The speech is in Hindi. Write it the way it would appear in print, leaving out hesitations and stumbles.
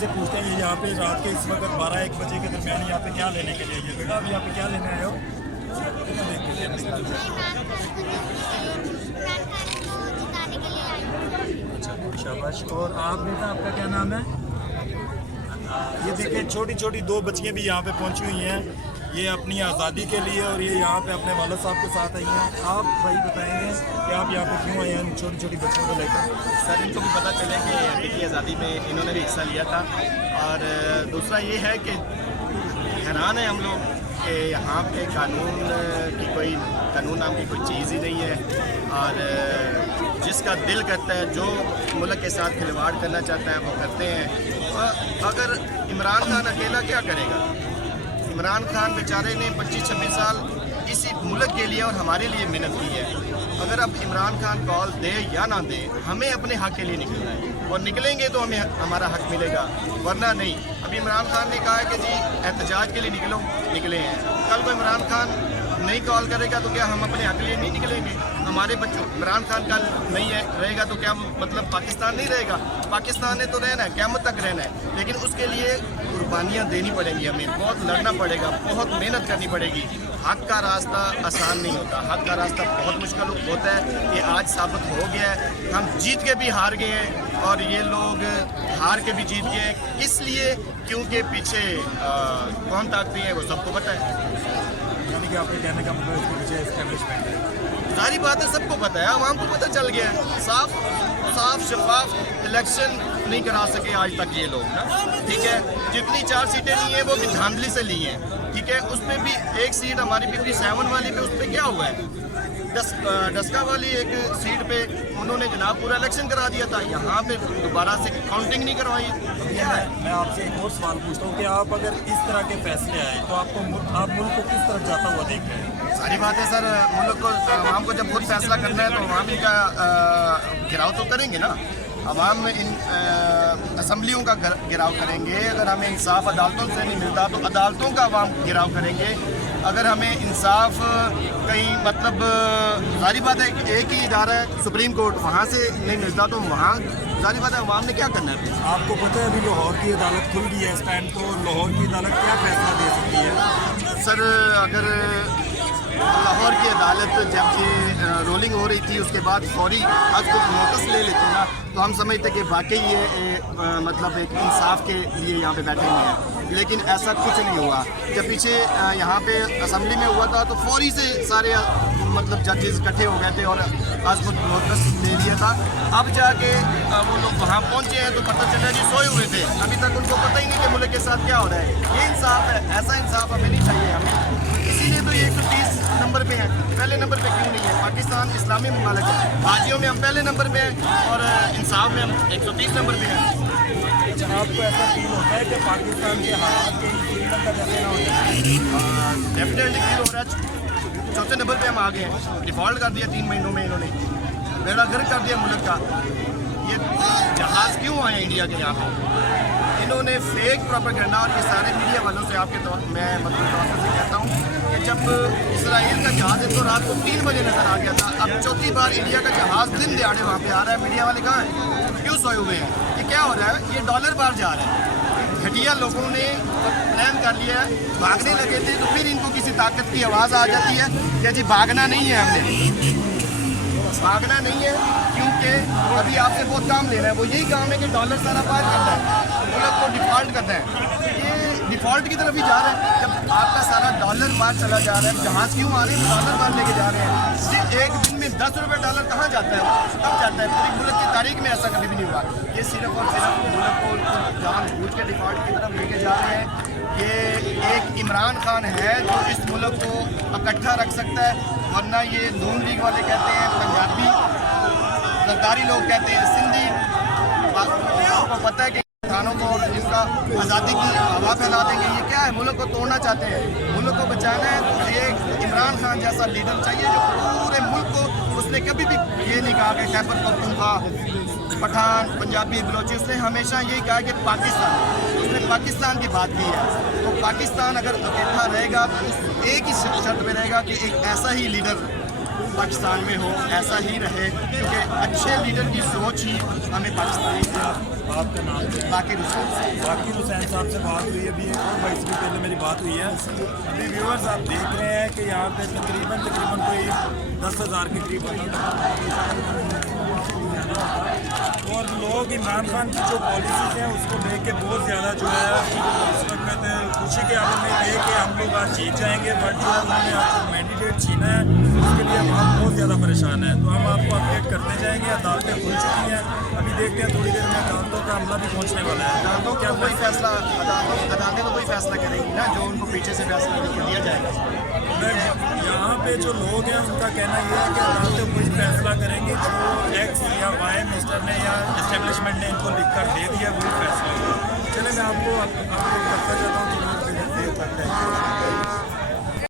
से पूछते हैं, ये यहाँ पे रात के इस वक्त 12-1 बजे के दरमियान यहाँ पे क्या लेने के लिए? ये बेटा अभी यहाँ पे क्या लेने आए हो? अच्छा, शाबाश। और आप बेटा, आपका क्या नाम है? ये देखिए छोटी छोटी 2 बच्चियाँ भी यहाँ पे पहुँची हुई हैं, ये अपनी आज़ादी के लिए, और ये यहाँ पे अपने वालिद साहब के साथ आई हैं। आप भाई बताएंगे कि आप यहाँ पे क्यों आए हैं छोटी छोटी बच्चों को लेकर? सर, इनको भी पता चले कि देखिए आज़ादी में इन्होंने भी हिस्सा लिया था, और दूसरा ये है कि हैरान है हम लोग कि यहाँ पे कानून नाम की कोई चीज़ ही नहीं है, और जिसका दिल करता है, जो मुल्क के साथ खिलवाड़ करना चाहता है वो करते हैं। और अगर इमरान खान अकेला क्या करेगा? इमरान खान बेचारे ने 25-26 साल इसी मुल्क के लिए और हमारे लिए मेहनत की है। अगर अब इमरान खान कॉल दे या ना दे, हमें अपने हक़ के लिए निकलना है, और निकलेंगे तो हमें हमारा हक़ मिलेगा, वरना नहीं। अभी इमरान खान ने कहा है कि जी एहतजाज के लिए निकले हैं। कल को इमरान खान नहीं कॉल करेगा तो क्या हम अपने हक़ के लिए नहीं निकलेंगे? हमारे बच्चों, इमरान खान कल नहीं है रहेगा तो क्या मतलब पाकिस्तान नहीं रहेगा? पाकिस्तान ने तो रहना है, क़यामत तक रहना है, लेकिन उसके लिए कुर्बानियाँ देनी पड़ेंगी, हमें बहुत लड़ना पड़ेगा, बहुत मेहनत करनी पड़ेगी। हक़ का रास्ता आसान नहीं होता, हक़ का रास्ता बहुत मुश्किल होता है। ये आज साबित हो गया है, हम जीत के भी हार गए हैं और ये लोग हार के भी जीत गए हैं, इसलिए क्योंकि पीछे कौन ताकती है वो सबको पता है। यानी कि आपके कहने का मतलब इसके पीछे एस्टेब्लिशमेंट है। सारी बातें सबको पता है, आवाम को पता चल गया है। साफ शफाफ इलेक्शन नहीं करा सके आज तक ये लोग ना, ठीक है। जितनी 4 सीटें ली हैं वो भी धांधली से ली हैं, ठीक है। उसमें भी एक सीट हमारी 57 वाली पे, उस पर क्या हुआ है? डस्का वाली एक सीट पे उन्होंने जनाब पूरा इलेक्शन करा दिया था, यहाँ पे दोबारा से काउंटिंग नहीं करवाई। मैं आपसे एक और सवाल पूछता हूँ कि आप अगर इस तरह के फैसले आए तो आप मुल्क को किस तरफ जाता हुआ देख रहे हैं? सारी बात है सर, मुल्क को, आवाम को जब खुद फैसला करना है तो अवाम का गिराव तो करेंगे ना। अवाम इन असम्बलियों का गिराव करेंगे। अगर हमें इंसाफ अदालतों से नहीं मिलता तो अदालतों का अवाम गिराव करेंगे। अगर हमें इंसाफ कहीं मतलब सारी बात है, एक ही इदारा है सुप्रीम कोर्ट, वहाँ से नहीं मिलता तो वहाँ सारी बात है अवाम ने क्या करना है? आपको पता है अभी लाहौर की अदालत खुल गई है इस टाइम, तो लाहौर की अदालत क्या फैसला दे सकती है? सर, अगर लाहौर की अदालत जब ये रोलिंग हो रही थी उसके बाद फौरी आज कुछ नोटिस ले लेती ना, तो हम समझते कि वाकई ये मतलब एक इंसाफ के लिए यहाँ पे बैठे हुए हैं, लेकिन ऐसा कुछ नहीं हुआ। जब पीछे यहाँ पे असम्बली में हुआ था तो फौरी से सारे मतलब जजेस इकट्ठे हो गए थे और आज कुछ नोटिस ले लिया था। अब जाके वो लोग वहाँ पहुँचे हैं तो पता चला जी सोए हुए थे, अभी तक उनको पता ही नहीं कि मुल्क के साथ क्या हो रहा है। ये इंसाफ है, ऐसा इंसाफ हमें नहीं चाहिए हमें, इसीलिए तो ये 130 नंबर पे है। पहले नंबर पे क्यों नहीं है? पाकिस्तान इस्लामी मुमालिक है, बाजियों में हम पहले नंबर पे हैं और इंसाफ में हम 130 नंबर पे हैं। अच्छा, आपको ऐसा फील होता है कि पाकिस्तान के हालात के श्रीलंका जैसे ना हो जाए? डेफिनेटली फील हो रहा है। चौथे नंबर पे हम आ गए हैं, डिफ़ॉल्ट कर दिया 3 महीनों में इन्होंने, बेड़ा गर्क कर दिया मुल्क का। ये जहाज़ क्यों आए इंडिया के यहाँ पे? इन्होंने फेक प्रोपेगेंडा, और ये सारे मीडिया वालों से आपके मैं मतलब तौर से कहता हूँ कि जब इसराइल का जहाज़ एक तो रात को 3 बजे नज़र आ गया था, अब चौथी बार इंडिया का जहाज़ दिन दिहाड़े वहाँ पे आ रहा है। मीडिया वाले कहाँ हैं? क्यों सोए हुए हैं? ये क्या हो रहा है? ये डॉलर बाहर जा रहा है। घटिया लोगों ने प्लान कर लिया है, भागने लगे थे तो फिर इनको किसी ताकत की आवाज़ आ जाती है कि जी भागना नहीं है, हमने भागना नहीं है, क्योंकि अभी आपसे बहुत काम लेना है। वो यही काम है कि डॉलर सारा पार करना है, मुल्क को डिफ़ॉल्ट करना है। ये डिफ़ॉल्ट की तरफ ही जा रहा है। जब आपका सारा डॉलर बाहर चला जा रहा है, जहाज़ क्यों आ रहे हैं? डॉलर बाहर लेके जा रहे हैं। सिर्फ एक दिन में 10 रुपये डॉलर कहाँ जाता है? कब जाता है? पूरी मुल्क की तारीख में ऐसा कभी भी नहीं हुआ। ये सिर्फ और सिर्फ मुल्क को जानबूझ के डिफ़ॉल्ट की तरफ लेके जा रहे हैं। ये एक इमरान खान है जो इस मुल्क को इकट्ठा रख सकता है, वरना ये नून लीग वाले कहते हैं पंजाबी, सरकारी लोग कहते हैं सिंधी। आपको पता है कि खानों को और इनका आज़ादी की हवा फैला देंगे। ये क्या है? मुल्क को तोड़ना चाहते हैं। मुल्क को बचाना है तो एक इमरान खान जैसा लीडर चाहिए जो पूरे मुल्क को, उसने कभी भी ये नहीं कहा कि खैबर पख्तूनख्वा, पठान, पंजाबी, बलोची, उसने हमेशा यही कहा कि पाकिस्तान, उसने पाकिस्तान की बात की है। तो पाकिस्तान अगर अकेला रहेगा तो उस एक ही शर्त में रहेगा कि एक ऐसा ही लीडर पाकिस्तान में हो, ऐसा ही रहे, क्योंकि अच्छे लीडर की सोच ही हमें पाकिस्तान से आपका नाम क्या है? बाकी हुसैन जाकिर हुसैन साहब से बात हुई है, अभी एक और भाई से पहले मेरी बात हुई है। अभी व्यूअर्स आप देख रहे हैं कि यहाँ पे तकरीबन कोई 10,000 के करीब और लोग इमरान खान की जो पॉलिसीज़ हैं उसको लेके बहुत ज़्यादा जो है इस वक्त खुशी के आलम में थे कि हम लोग आज जीत जाएंगे, बट जो है उन्होंने आपको मैंडेट छीना है, उसके लिए हम बहुत ज़्यादा परेशान हैं। तो हम आपको अपडेट करते जाएंगे। अदालतें खुल चुकी हैं, अभी देखते हैं थोड़ी देर में अदालतों का हमला भी पहुँचने वाला है। अदालतों क्या को कोई फैसला अदालतें तो कोई फैसला करेंगी ना, जो उनको पीछे से फैसला दिया जाएगा। यहाँ पे जो लोग हैं उनका कहना यह है कि अदालतें वही फैसला करेंगी जो एक्स या वाई मिनिस्टर ने या एस्टेब्लिशमेंट ने इनको लिख कर दे दिया, वही फैसला होगा। चले मैं आपको अपडेट करता जाता हूँ कि लोग देर तक